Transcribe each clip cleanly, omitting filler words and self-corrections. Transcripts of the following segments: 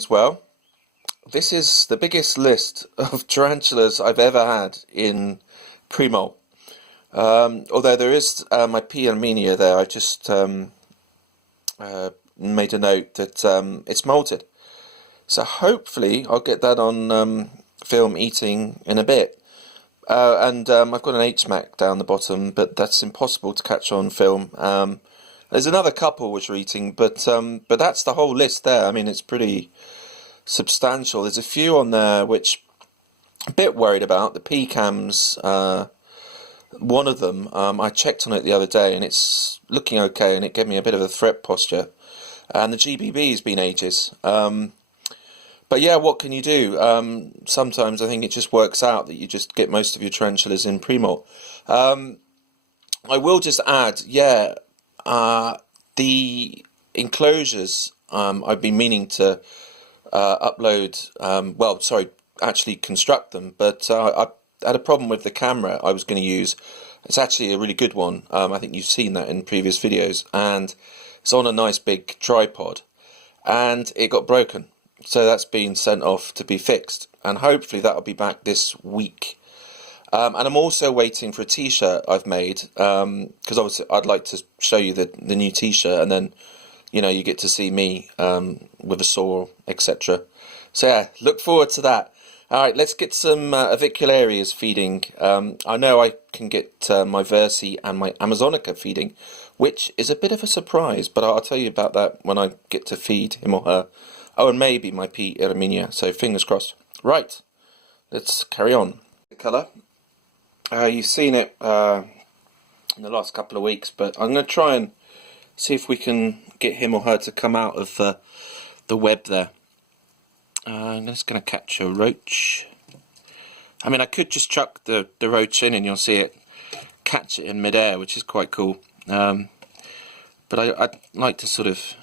things well. This is the biggest list of tarantulas I've ever had in pre-molt. Although there is my P. armenia there, I just made a note that it's moulted. So hopefully I'll get that on film eating in a bit. And I've got an H-Mac down the bottom, but that's impossible to catch on film. There's another couple which are eating, but that's the whole list there. I mean, it's pretty substantial. There's a few on there which I'm a bit worried about. The pecans, one of them, I checked on it the other day and it's looking okay, and it gave me a bit of a threat posture. And the GBB has been ages. But yeah, what can you do? Sometimes I think it just works out that you just get most of your tarantulas in pre-molt. I will just add, yeah, the enclosures I've been meaning to upload, actually construct them, but I had a problem with the camera I was going to use. It's actually a really good one. I think you've seen that in previous videos, and it's on a nice big tripod, and it got broken. So that's been sent off to be fixed, and hopefully that'll be back this week. And I'm also waiting for a t-shirt I've made, because obviously I'd like to show you the new t-shirt, and then you get to see me with a saw, etc. So yeah, look forward to that. Alright, let's get some avicularias feeding. I know I can get my Versi and my Amazonica feeding, which is a bit of a surprise, but I'll tell you about that when I get to feed him or her. Oh, and maybe my P. armenia, so fingers crossed. Right, let's carry on. The colour. You've seen it in the last couple of weeks, but I'm going to try and see if we can get him or her to come out of the web there. I'm just going to catch a roach. I mean, I could just chuck the roach in and you'll see it catch it in midair, which is quite cool. But I'd like to sort of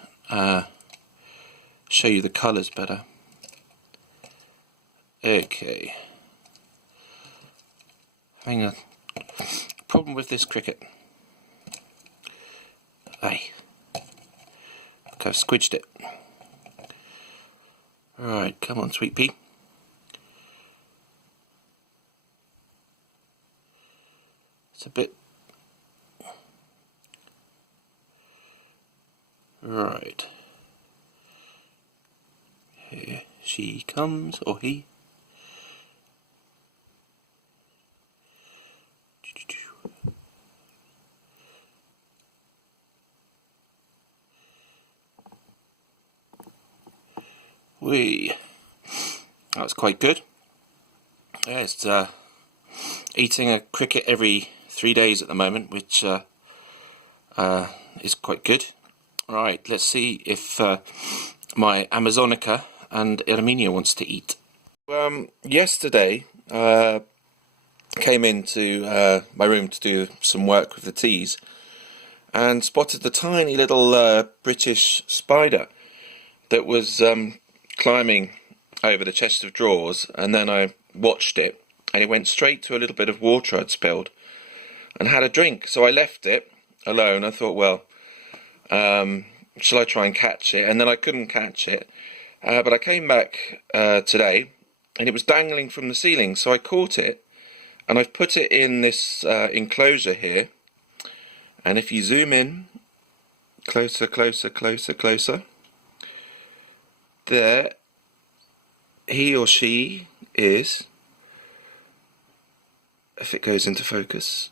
show you the colours better. Okay. Having a problem with this cricket. Aye. Okay, I've squidged it. Right, come on, sweet pea. It's a bit... Right. Here she comes, or he. That's quite good. Yeah, it's eating a cricket every 3 days at the moment, which is quite good. Alright, let's see if my Amazonica and Armenia wants to eat. Yesterday, came into my room to do some work with the teas and spotted the tiny little British spider that was climbing over the chest of drawers, and then I watched it and it went straight to a little bit of water I'd spilled and had a drink. So I left it alone. I thought, well, shall I try and catch it? And then I couldn't catch it, but I came back today and it was dangling from the ceiling, so I caught it and I've put it in this enclosure here. And if you zoom in closer, closer, closer, closer, there he or she is, if it goes into focus.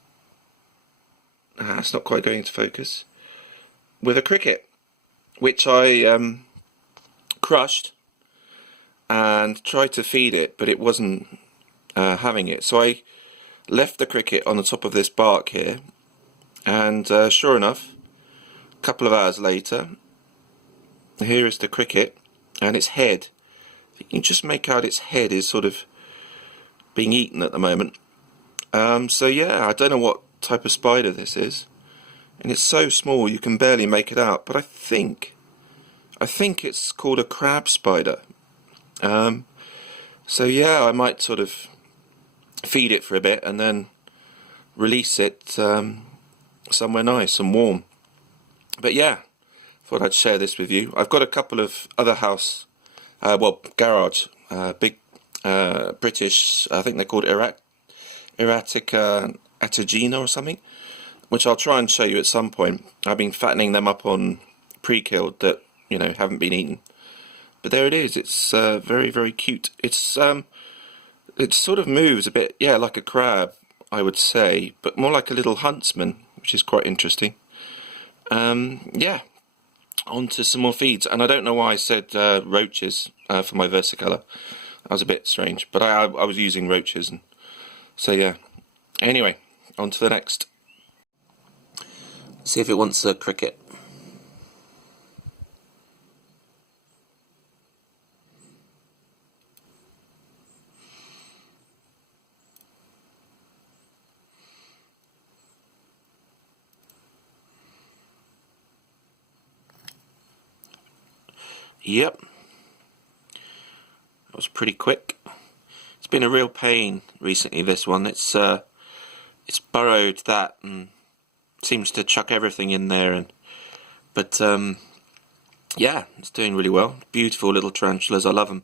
It's not quite going into focus. With a cricket, which I crushed and tried to feed it, but it wasn't having it. So I left the cricket on the top of this bark here, and sure enough, a couple of hours later, here is the cricket, and its head. You can just make out its head is sort of being eaten at the moment. So yeah, I don't know what type of spider this is, and it's so small you can barely make it out, but I think it's called a crab spider. So yeah, I might sort of feed it for a bit and then release it somewhere nice and warm. But yeah, thought I'd share this with you. I've got a couple of other house well, garage, big British, I think they're called Erratica atagina or something, which I'll try and show you at some point. I've been fattening them up on pre-killed that, you know, haven't been eaten. But there it is. It's very, very cute. It's it sort of moves a bit, yeah, like a crab, I would say, but more like a little huntsman, which is quite interesting. Yeah, on to some more feeds. And I don't know why I said roaches for my versicolor. That was a bit strange, but I was using roaches, and so yeah. Anyway, on to the next. See if it wants a cricket. Yep, that was pretty quick. It's been a real pain recently, this one. It's burrowed that and seems to chuck everything in there, but yeah, it's doing really well. Beautiful little tarantulas, I love them.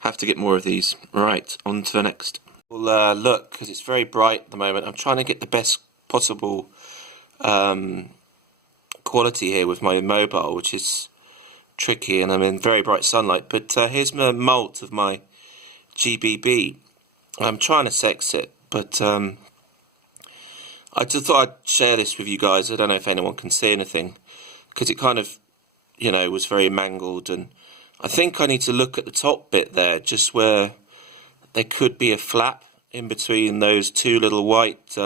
Have to get more of these. Right, on to the next. Well, look, because it's very bright at the moment, I'm trying to get the best possible quality here with my mobile, which is tricky, and I'm in very bright sunlight. But here's my moult of my GBB. I'm trying to sex it, but I just thought I'd share this with you guys. I don't know if anyone can see anything, because it kind of, you know, was very mangled, and I think I need to look at the top bit there, just where there could be a flap in between those two little white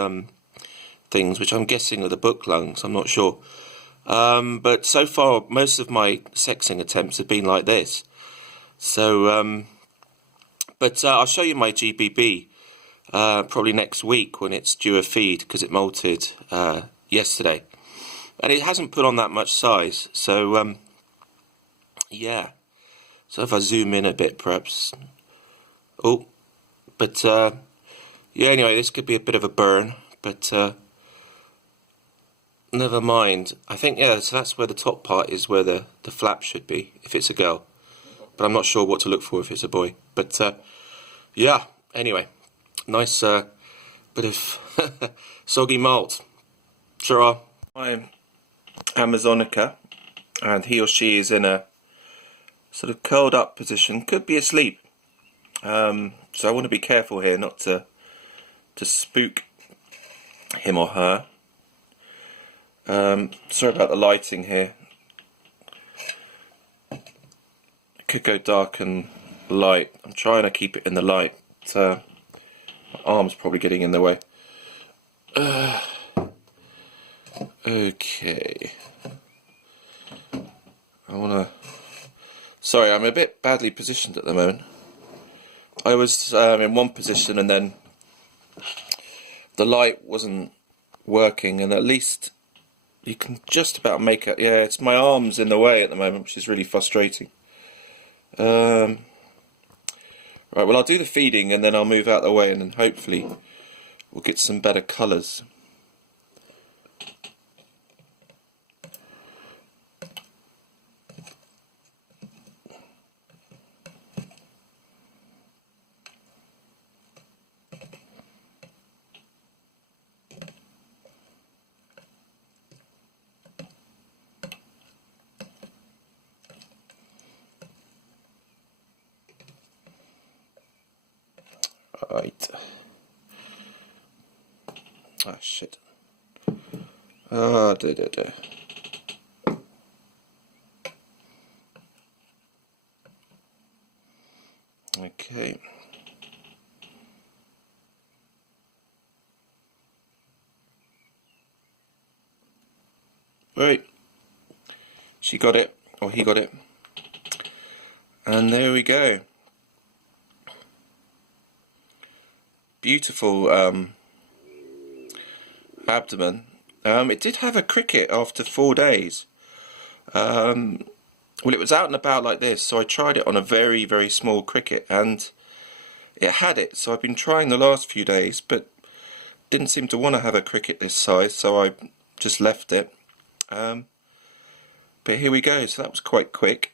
things, which I'm guessing are the book lungs. I'm not sure. But so far, most of my sexing attempts have been like this. So, but I'll show you my GBB probably next week when it's due a feed, because it molted yesterday. And it hasn't put on that much size. So, yeah. So if I zoom in a bit, perhaps. Oh, but yeah, anyway, this could be a bit of a burn, but never mind. I think, yeah, so that's where the top part is, where the flap should be, if it's a girl. But I'm not sure what to look for if it's a boy. But yeah, anyway, nice bit of soggy moult. Sure. I'm Amazonica, and he or she is in a sort of curled up position, could be asleep. So I want to be careful here not to spook him or her. Sorry about the lighting here. It could go dark and light. I'm trying to keep it in the light. My arm's probably getting in the way. Okay. Sorry, I'm a bit badly positioned at the moment. I was in one position, and then the light wasn't working, and at least you can just about make it. Yeah, it's my arms in the way at the moment, which is really frustrating. Right, well, I'll do the feeding, and then I'll move out of the way, and then hopefully we'll get some better colours. Right. Ah, shit. Ah, Okay. Right. She got it, or he got it. And there we go. Beautiful abdomen. It did have a cricket after 4 days. Well, it was out and about like this, so I tried it on a very, very small cricket, and it had it. So I've been trying the last few days, but didn't seem to want to have a cricket this size, so I just left it. But here we go. So that was quite quick.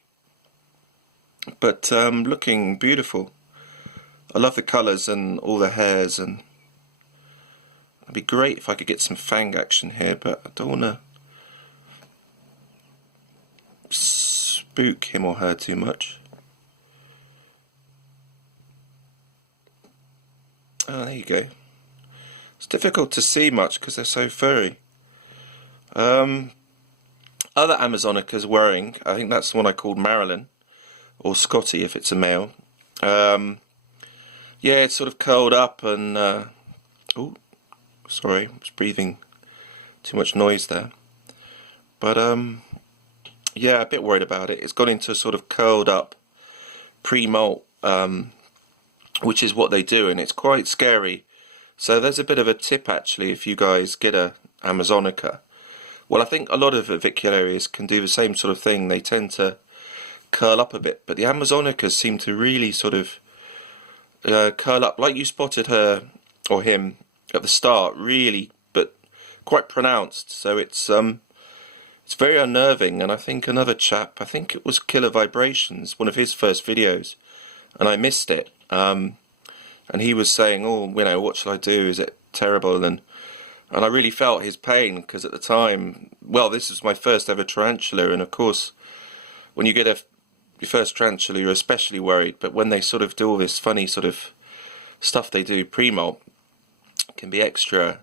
but looking beautiful. I love the colours and all the hairs, and it'd be great if I could get some fang action here, but I don't want to spook him or her too much. Oh, there you go. It's difficult to see much because they're so furry. Other Amazonicas wearing, I think that's the one I called Marilyn, or Scotty if it's a male. Yeah, it's sort of curled up and, oh, sorry, I was breathing too much noise there. But, yeah, a bit worried about it. It's gone into sort of curled up pre-molt, which is what they do, and it's quite scary. So there's a bit of a tip actually if you guys get a Amazonica. Well, I think a lot of avicularies can do the same sort of thing. They tend to curl up a bit, but the Amazonicas seem to really sort of curl up, like you spotted her or him at the start, really, but quite pronounced. So it's very unnerving. And I think another chap, I think it was Killer Vibrations, one of his first videos, and I missed it. And he was saying, "Oh, you know, what shall I do? Is it terrible?" And I really felt his pain, because at the time, well, this was my first ever tarantula, and of course, when you get your first tarantula, you're especially worried. But when they sort of do all this funny sort of stuff they do pre-molt, it can be extra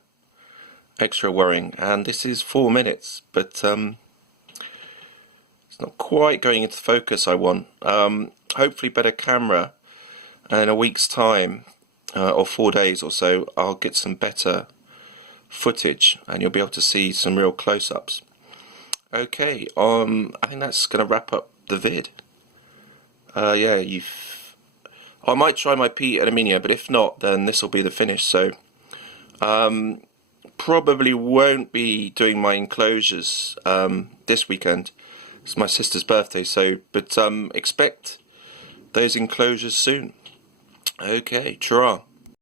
worrying. And this is 4 minutes, but it's not quite going into the focus I want. Hopefully better camera, and in a week's time, or 4 days or so, I'll get some better footage and you'll be able to see some real close-ups. Okay, I think that's going to wrap up the vid. Yeah, I might try my P. Adaminia, but if not, then this will be the finish. So probably won't be doing my enclosures this weekend. It's my sister's birthday, so but expect those enclosures soon. Okay, ta-ra.